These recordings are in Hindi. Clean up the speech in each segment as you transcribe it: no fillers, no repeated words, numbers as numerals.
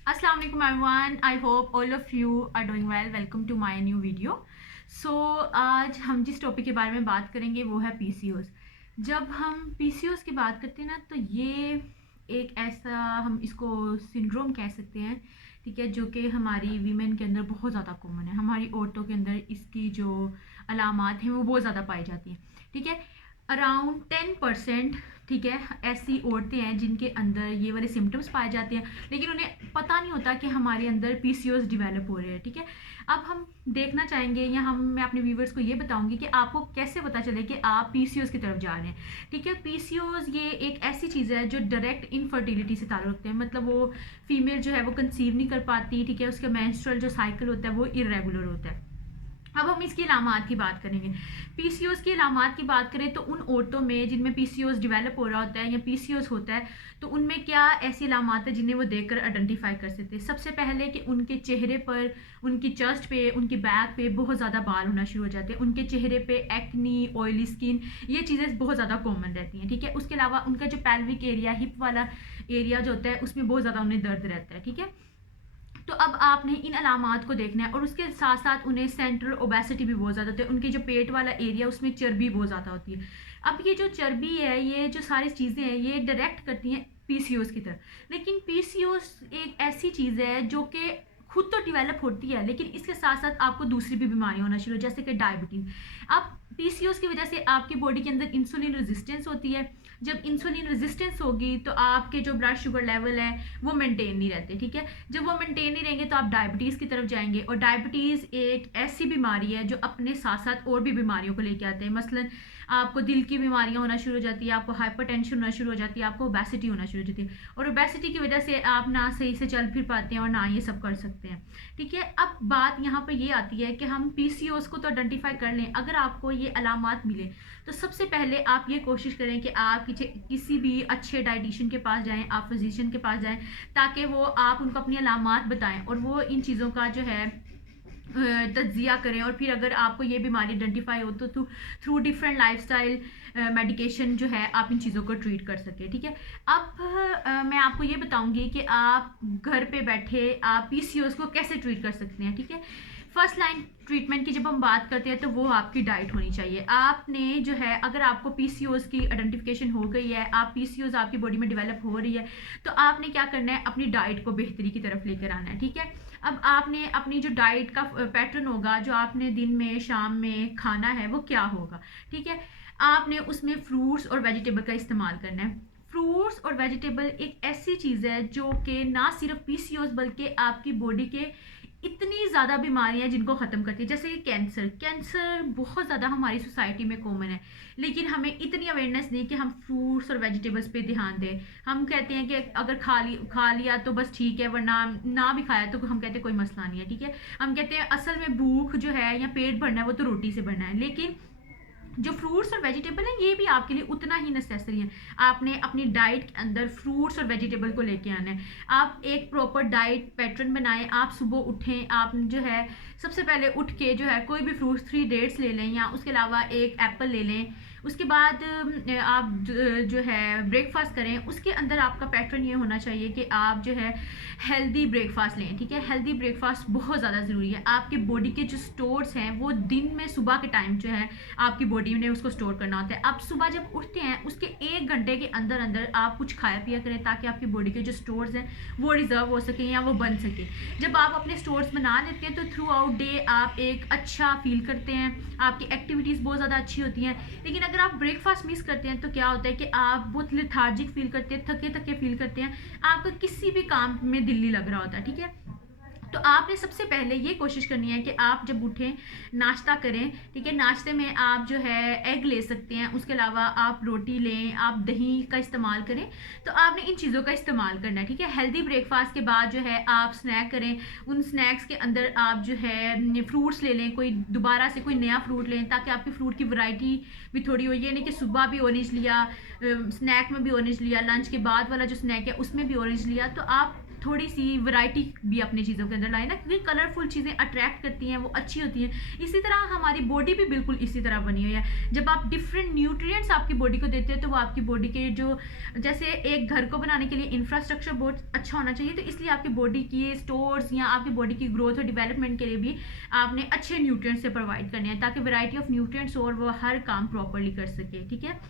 अस्सलाम वालेकुम everyone, I hope all of you are doing well. Welcome to my new video. So आज हम जिस टॉपिक के बारे में बात करेंगे वो है पीसीओस। जब हम पीसीओस की बात करते हैं ना, तो ये एक ऐसा, हम इसको सिंड्रोम कह सकते हैं, ठीक है, जो कि हमारी वीमेन के अंदर बहुत ज़्यादा कॉमन है। हमारी औरतों के अंदर इसकी जो अलामात हैं वो बहुत ज़्यादा पाई जाती हैं, ठीक है। अराउंड 10%, ठीक है, ऐसी औरतें हैं जिनके अंदर ये वाले सिम्टम्स पाए जाते हैं, लेकिन उन्हें पता नहीं होता कि हमारे अंदर पीसीओएस डेवलप हो रहे हैं, ठीक है। अब हम देखना चाहेंगे, या मैं अपने व्यूवर्स को ये बताऊंगी कि आपको कैसे पता चले कि आप पीसीओएस की तरफ जा रहे हैं, ठीक है। पीसीओएस ये एक ऐसी चीज़ है जो डायरेक्ट इनफर्टिलिटी से ताल्लुक रखते हैं, मतलब वो फीमेल जो है वो कंसीव नहीं कर पाती, ठीक है। उसका मेंस्ट्रुअल जो साइकिल होता है वो इरेगुलर होता है। अब हम इसकी अलामात की बात करेंगे। पीसीओएस की अलामात की बात करें तो उन औरतों में जिनमें पीसीओएस डेवलप हो रहा होता है या पीसीओएस होता है, तो उनमें क्या ऐसी अलामात है जिन्हें वो देखकर आइडेंटिफाई कर सकते हैं। सबसे पहले कि उनके चेहरे पर, उनकी चेस्ट पे, उनकी बैक पे बहुत ज़्यादा बाल होना शुरू हो जाते हैं। उनके चेहरे पे एक्नी, ऑयली स्किन, ये चीज़ें बहुत ज़्यादा कॉमन रहती हैं, ठीक है। उसके अलावा उनका जो पेल्विक एरिया, हिप वाला एरिया जो होता है, उसमें बहुत ज़्यादा उन्हें दर्द रहता है, ठीक है। तो अब आपने इन अलामात को देखना है, और उसके साथ साथ उन्हें सेंट्रल ओबेसिटी भी बहुत ज़्यादा होती है। उनके जो पेट वाला एरिया, उसमें चर्बी बहुत ज़्यादा होती है। अब ये जो चर्बी है, ये जो सारी चीज़ें हैं, ये डायरेक्ट करती हैं पीसीओएस की तरफ। लेकिन पीसीओएस एक ऐसी चीज़ है जो कि खुद तो डेवलप होती है, लेकिन इसके साथ साथ आपको दूसरी भी बीमारियां होना शुरू हो, जैसे कि डायबिटीज़। अब पीसीओएस की वजह से आपकी बॉडी के अंदर इंसुलिन रेजिस्टेंस होती है। जब इंसुलिन रेजिस्टेंस होगी तो आपके जो ब्लड शुगर लेवल है वो मेंटेन नहीं रहते, ठीक है। जब वो मेंटेन नहीं रहेंगे तो आप डायबिटीज़ की तरफ जाएंगे, और डायबिटीज़ एक ऐसी बीमारी है जो अपने साथ साथ और भी बीमारियों को लेके आते हैं। मसलन आपको दिल की बीमारियां होना शुरू हो जाती है, आपको हाइपरटेंशन होना शुरू हो जाती है, आपको ओबेसिटी होना शुरू हो जाती है, और ओबेसिटी की वजह से आप ना सही से चल फिर पाते हैं और ना ये सब कर सकते हैं, ठीक है। अब बात यहाँ पर ये आती है कि हम पीसीओएस को तो आइडेंटिफाई कर लें। अगर आपको ये अलामात मिले तो सबसे पहले आप ये कोशिश करें कि आप किसी भी अच्छे डाइटिशियन के पास जाएं, आप फिजिशियन के पास जाएं, ताकि वो आप उनको अपनी अलामात बताएं और वो इन चीज़ों का जो है तज्जिया करें। और फिर अगर आपको ये बीमारी आइडेंटिफाई हो तो थ्रू डिफरेंट लाइफस्टाइल मेडिकेशन जो है आप इन चीज़ों को ट्रीट कर सके, ठीक है। अब मैं आपको ये बताऊंगी कि आप घर पे बैठे आप पीसीओएस को कैसे ट्रीट कर सकते हैं, ठीक है। फर्स्ट लाइन ट्रीटमेंट की जब हम बात करते हैं तो वो आपकी डाइट होनी चाहिए। आपने जो है, अगर आपको पीसीओएस की आइडेंटिफिकेशन हो गई है, आप पीसीओएस आपकी बॉडी में डेवलप हो रही है, तो आपने क्या करना है, अपनी डाइट को बेहतरी की तरफ लेकर आना है, ठीक है। अब आपने अपनी जो डाइट का पैटर्न होगा, जो आपने दिन में शाम में खाना है, वो क्या होगा, ठीक है। आपने उसमें फ्रूट्स और वेजिटेबल का इस्तेमाल करना है। फ्रूट्स और वेजिटेबल एक ऐसी चीज़ है जो कि ना सिर्फ पीसीओएस बल्कि आपकी बॉडी के इतनी ज़्यादा बीमारियां जिनको ख़त्म करती है, जैसे कि कैंसर बहुत ज़्यादा हमारी सोसाइटी में कॉमन है, लेकिन हमें इतनी अवेयरनेस नहीं कि हम फ्रूट्स और वेजिटेबल्स पे ध्यान दें। हम कहते हैं कि अगर खा लिया तो बस ठीक है, वरना ना भी खाया तो हम कहते हैं कोई मसला नहीं है, ठीक है। हम कहते हैं असल में भूख जो है या पेट भरना है वो तो रोटी से भरना है, लेकिन जो फ्रूट्स और वेजिटेबल हैं ये भी आपके लिए उतना ही नेसेसरी है। आपने अपनी डाइट के अंदर फ्रूट्स और वेजिटेबल को लेके आना है। आप एक प्रॉपर डाइट पैटर्न बनाएं। आप सुबह उठें, आप जो है सबसे पहले उठ के जो है कोई भी फ्रूट्स 3 डेट्स ले लें, या उसके अलावा एक एप्पल ले लें। उसके बाद आप जो है ब्रेकफास्ट करें। उसके अंदर आपका पैटर्न ये होना चाहिए कि आप जो है हेल्दी ब्रेकफास्ट लें, ठीक है। हेल्दी ब्रेकफास्ट बहुत ज़्यादा ज़रूरी है। आपके बॉडी के जो स्टोर्स हैं वो दिन में सुबह के टाइम जो है आपकी बॉडी ने उसको स्टोर करना होता है। आप सुबह जब उठते हैं उसके 1 घंटे के अंदर अंदर आप कुछ खाया पिया करें, ताकि आपकी बॉडी के जो स्टोर्स हैं वो रिजर्व हो सके या वो बन सके। जब आप अपने स्टोर्स बना लेते हैं तो थ्रू आउट डे आप एक अच्छा फील करते हैं, आपकी एक्टिविटीज़ बहुत ज़्यादा अच्छी होती हैं। लेकिन अगर आप ब्रेकफास्ट मिस करते हैं तो क्या होता है कि आप बहुत लेथार्जिक फील करते हैं, थके थके फील करते हैं, आपका किसी भी काम में दिल नहीं लग रहा होता, ठीक है। तो आपने सबसे पहले ये कोशिश करनी है कि आप जब उठें नाश्ता करें, ठीक है। नाश्ते में आप जो है एग ले सकते हैं, उसके अलावा आप रोटी लें, आप दही का इस्तेमाल करें। तो आपने इन चीज़ों का इस्तेमाल करना है, ठीक है। हेल्दी ब्रेकफास्ट के बाद जो है आप स्नैक करें। उन स्नैक्स के अंदर आप जो है फ्रूट्स ले लें, कोई दोबारा से कोई नया फ्रूट लें, ताकि आपकी फ्रूट की वैरायटी भी थोड़ी हो। ये नहीं कि सुबह भी ऑरेंज लिया, स्नैक में भी ऑरेंज लिया, लंच के बाद वाला जो स्नैक है उसमें भी ऑरेंज लिया। तो आप थोड़ी सी वैरायटी भी अपनी चीज़ों के अंदर लाए ना, क्योंकि कलरफुल चीज़ें अट्रैक्ट करती हैं, वो अच्छी होती हैं। इसी तरह हमारी बॉडी भी बिल्कुल इसी तरह बनी हुई है। जब आप डिफरेंट न्यूट्रिएंट्स आपकी बॉडी को देते हैं तो वो आपकी बॉडी के जो, जैसे एक घर को बनाने के लिए इंफ्रास्ट्रक्चर बहुत अच्छा होना चाहिए, तो इसलिए आपकी बॉडी की स्टोर्स या आपकी बॉडी की ग्रोथ और डेवलपमेंट के लिए भी आपने अच्छे न्यूट्रिएंट्स से प्रोवाइड करने हैं, ताकि वैरायटी ऑफ न्यूट्रिएंट्स और वो हर काम प्रॉपरली कर सके। ठीक है,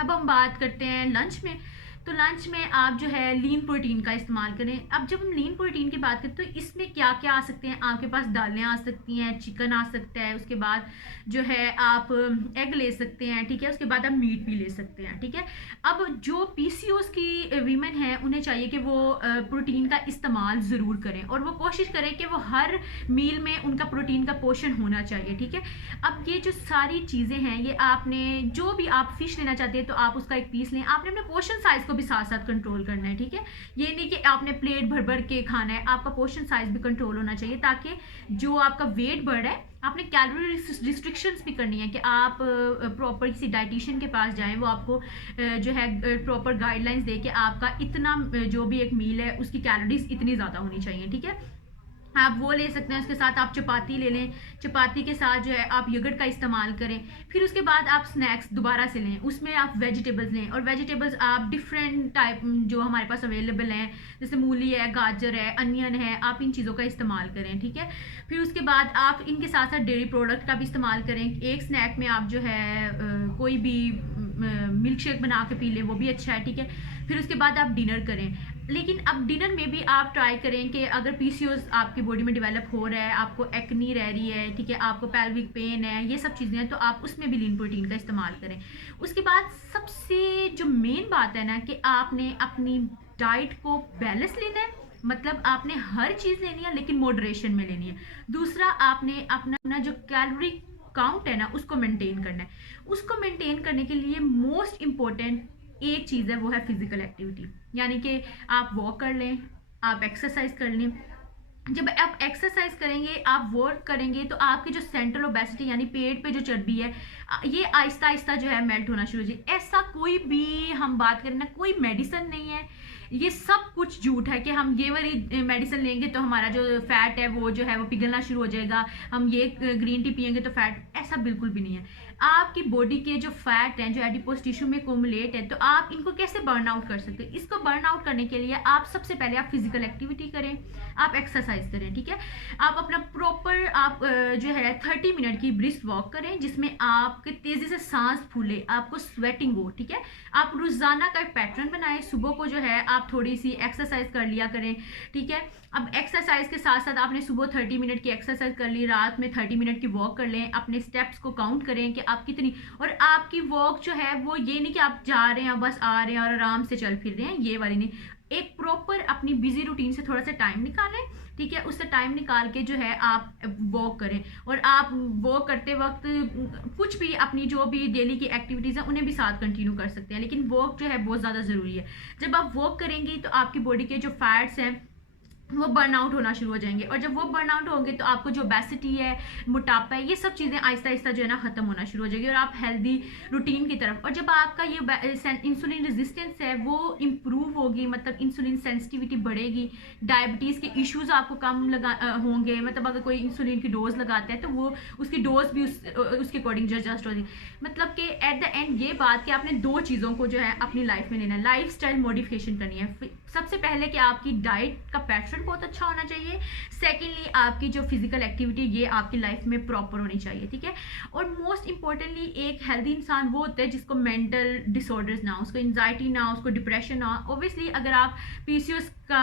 अब हम बात करते हैं लंच में। तो लंच में आप जो है लीन प्रोटीन का इस्तेमाल करें। अब जब हम लीन प्रोटीन की बात करें तो इसमें क्या क्या आ सकते हैं, आपके पास दालें आ सकती हैं, चिकन आ सकता है, उसके बाद जो है आप एग ले सकते हैं। ठीक है, उसके बाद आप मीट भी ले सकते हैं। ठीक है, अब जो पीसीओएस की वीमेन हैं उन्हें चाहिए कि वो प्रोटीन का इस्तेमाल ज़रूर करें और वो कोशिश करें कि वो हर मील में उनका प्रोटीन का पोर्शन होना चाहिए। ठीक है, अब ये जो सारी चीज़ें हैं, ये आपने जो भी आप फिश लेना चाहते हैं तो आप उसका एक पीस लें। आपने अपने पोर्शन साइज को भी साथ साथ कंट्रोल करना है। ठीक है, ये नहीं कि आपने प्लेट भर भर के खाना है, आपका पोर्शन साइज भी कंट्रोल होना चाहिए, ताकि जो आपका वेट बढ़ रहा है, आपने कैलोरी रिस्ट्रिक्शंस भी करनी है कि आप प्रॉपर किसी डाइटिशियन के पास जाएं, वो आपको जो है प्रॉपर गाइडलाइंस दे के आपका इतना जो भी एक मील है उसकी कैलोरीज इतनी ज़्यादा होनी चाहिए। ठीक है, आप वो ले सकते हैं। उसके साथ आप चपाती ले लें, चपाती के साथ जो है आप यगर्ट का इस्तेमाल करें। फिर उसके बाद आप स्नैक्स दोबारा से लें, उसमें आप वेजिटेबल्स लें, और वेजिटेबल्स आप डिफरेंट टाइप जो हमारे पास अवेलेबल हैं, जैसे मूली है, गाजर है, अनियन है, आप इन चीज़ों का इस्तेमाल करें। ठीक है, फिर उसके बाद आप इनके साथ साथ डेयरी प्रोडक्ट का भी इस्तेमाल करें। एक स्नैक में आप जो है कोई भी मिल्क शेक बना के पी लें, वो भी अच्छा है। ठीक है, फिर उसके बाद आप डिनर करें। लेकिन अब डिनर में भी आप ट्राई करें कि अगर पीसीओएस आपकी बॉडी में डेवलप हो रहा है, आपको एक्नी रह रही है, ठीक है, आपको पेल्विक पेन है, ये सब चीज़ें हैं, तो आप उसमें भी लीन प्रोटीन का इस्तेमाल करें। उसके बाद सबसे जो मेन बात है ना, कि आपने अपनी डाइट को बैलेंस लेना है, मतलब आपने हर चीज़ लेनी है लेकिन मॉडरेशन में लेनी है। दूसरा, आपने अपना जो कैलोरी काउंट है ना, उसको मेंटेन करना है। उसको मेंटेन करने के लिए मोस्ट इम्पोर्टेंट एक चीज़ है, वो है फिजिकल एक्टिविटी, यानी कि आप वॉक कर लें, आप एक्सरसाइज कर लें। जब आप एक्सरसाइज करेंगे, आप वर्क करेंगे, तो आपकी जो सेंट्रल ओबेसिटी यानी पेट पे जो चर्बी है, ये आहिस्ता आहिस्ता जो है मेल्ट होना शुरू हो जाए। ऐसा कोई भी हम बात करें ना, कोई मेडिसिन नहीं है, ये सब कुछ झूठ है कि हम ये वाली मेडिसिन लेंगे तो हमारा जो फैट है वो जो है वो पिघलना शुरू हो जाएगा, हम ये ग्रीन टी पियेंगे तो फैट, ऐसा बिल्कुल भी नहीं है। आपकी बॉडी के जो फैट हैं, जो एडिपोज टिश्यू में कोमुलेट है, तो आप इनको कैसे बर्न आउट कर सकते हैं? इसको बर्न आउट करने के लिए आप सबसे पहले आप फिजिकल एक्टिविटी करें, आप एक्सरसाइज करें। ठीक है, आप अपना प्रॉपर आप जो है 30 मिनट की ब्रिस्क वॉक करें, जिसमें आपके तेजी से सांस फूले, आपको स्वेटिंग हो। ठीक है, आप रोजाना का एक पैटर्न बनाएं, सुबह को जो है आप थोड़ी सी एक्सरसाइज कर लिया करें। ठीक है, अब एक्सरसाइज के साथ साथ आपने सुबह 30 मिनट की एक्सरसाइज कर ली, रात में 30 मिनट की वॉक कर लें, अपने स्टेप्स को काउंट करें कि आप कितनी, और आपकी वॉक जो है वो ये नहीं कि आप जा रहे हैं बस आ रहे हैं और आराम से चल फिर रहे हैं, ये वाली नहीं। एक प्रॉपर अपनी बिजी रूटीन से थोड़ा सा टाइम निकालें। ठीक है, उससे टाइम निकाल के जो है आप वॉक करें, और आप वॉक करते वक्त कुछ भी अपनी जो भी डेली की एक्टिविटीज़ हैं उन्हें भी साथ कंटिन्यू कर सकते हैं, लेकिन वॉक जो है बहुत ज़्यादा ज़रूरी है। जब आप वॉक करेंगी तो आपकी बॉडी के जो फैट्स हैं वो बर्न आउट होना शुरू हो जाएंगे, और जब वो बर्न आउट होंगे तो आपको जो ओबेसिटी है, मोटापा है, ये सब चीज़ें आहिस्ता आहिस्ता जो है ना ख़त्म होना शुरू हो जाएगी, और आप हेल्दी रूटीन की तरफ, और जब आपका ये इंसुलिन रेजिस्टेंस है वो इम्प्रूव होगी, मतलब इंसुलिन सेंसिटिविटी बढ़ेगी, डायबिटीज़ के इश्यूज आपको कम होंगे, मतलब अगर कोई इंसुलिन की डोज लगाता है तो वो उसकी डोज भी उसके अकॉर्डिंग एडजस्ट होगी। मतलब कि एट द एंड ये बात कि आपने दो चीज़ों को जो है अपनी लाइफ में लेना है, लाइफ स्टाइल मॉडिफिकेशन करनी है। सबसे पहले कि आपकी डाइट का पैटर्न बहुत अच्छा होना चाहिए, सेकेंडली आपकी जो फिजिकल एक्टिविटी ये आपकी लाइफ में प्रॉपर होनी चाहिए। ठीक है, और मोस्ट इंपॉर्टेंटली एक हेल्दी इंसान वो होता है जिसको मेंटल डिसऑर्डर्स ना हो, उसको एंजाइटी ना हो, उसको डिप्रेशन ना हो। ऑब्वियसली अगर आप पीसीओएस का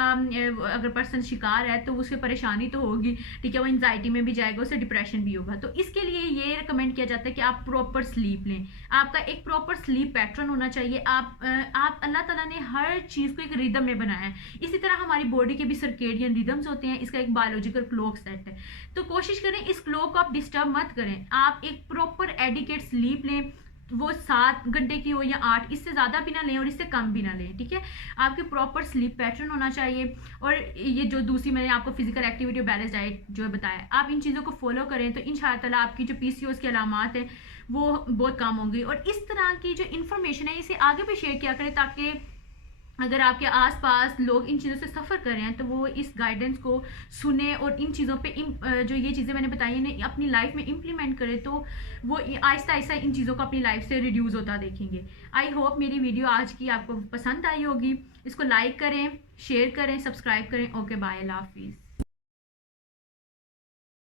अगर पर्सन शिकार है तो उसे परेशानी तो होगी, ठीक है, वो एंजाइटी में भी जाएगा, उसे डिप्रेशन भी होगा। तो इसके लिए ये रिकमेंड किया जाता है कि आप प्रॉपर स्लीप लें, आपका एक प्रॉपर स्लीप पैटर्न होना चाहिए। आप अल्लाह ताला ने हर चीज़ को एक रिदम में बनाया है, इसी तरह हमारी बॉडी के भी सर्केडियन रिदम्स होते हैं, इसका एक बायोलॉजिकल क्लॉक सेट है। तो कोशिश करें इस क्लॉक को आप डिस्टर्ब मत करें, आप एक प्रॉपर एडिकेट स्लीप लें, वो 7 घंटे की हो या 8, इससे ज़्यादा भी ना लें और इससे कम भी ना लें। ठीक है, आपके प्रॉपर स्लीप पैटर्न होना चाहिए, और ये जो दूसरी मैंने आपको फिजिकल एक्टिविटी और बैलेंस डाइट जो बताया, आप इन चीज़ों को फॉलो करें तो इंशाअल्लाह आपकी जो पीसीओएस की अलामात हैं वो बहुत कम होंगी। और इस तरह की जो इन्फॉर्मेशन है इसे आगे भी शेयर किया करें, ताकि अगर आपके आसपास लोग इन चीज़ों से सफ़र कर रहे हैं तो वो इस गाइडेंस को सुने और इन चीज़ों पे जो ये चीज़ें मैंने बताई इन्हें अपनी लाइफ में इम्प्लीमेंट करें, तो वो आहिस्ता आहिस्ता इन चीज़ों को अपनी लाइफ से रिड्यूस होता देखेंगे। आई होप मेरी वीडियो आज की आपको पसंद आई होगी। इसको लाइक करें, शेयर करें, सब्सक्राइब करें। ओके, बाय, अल्लाह हाफिज़।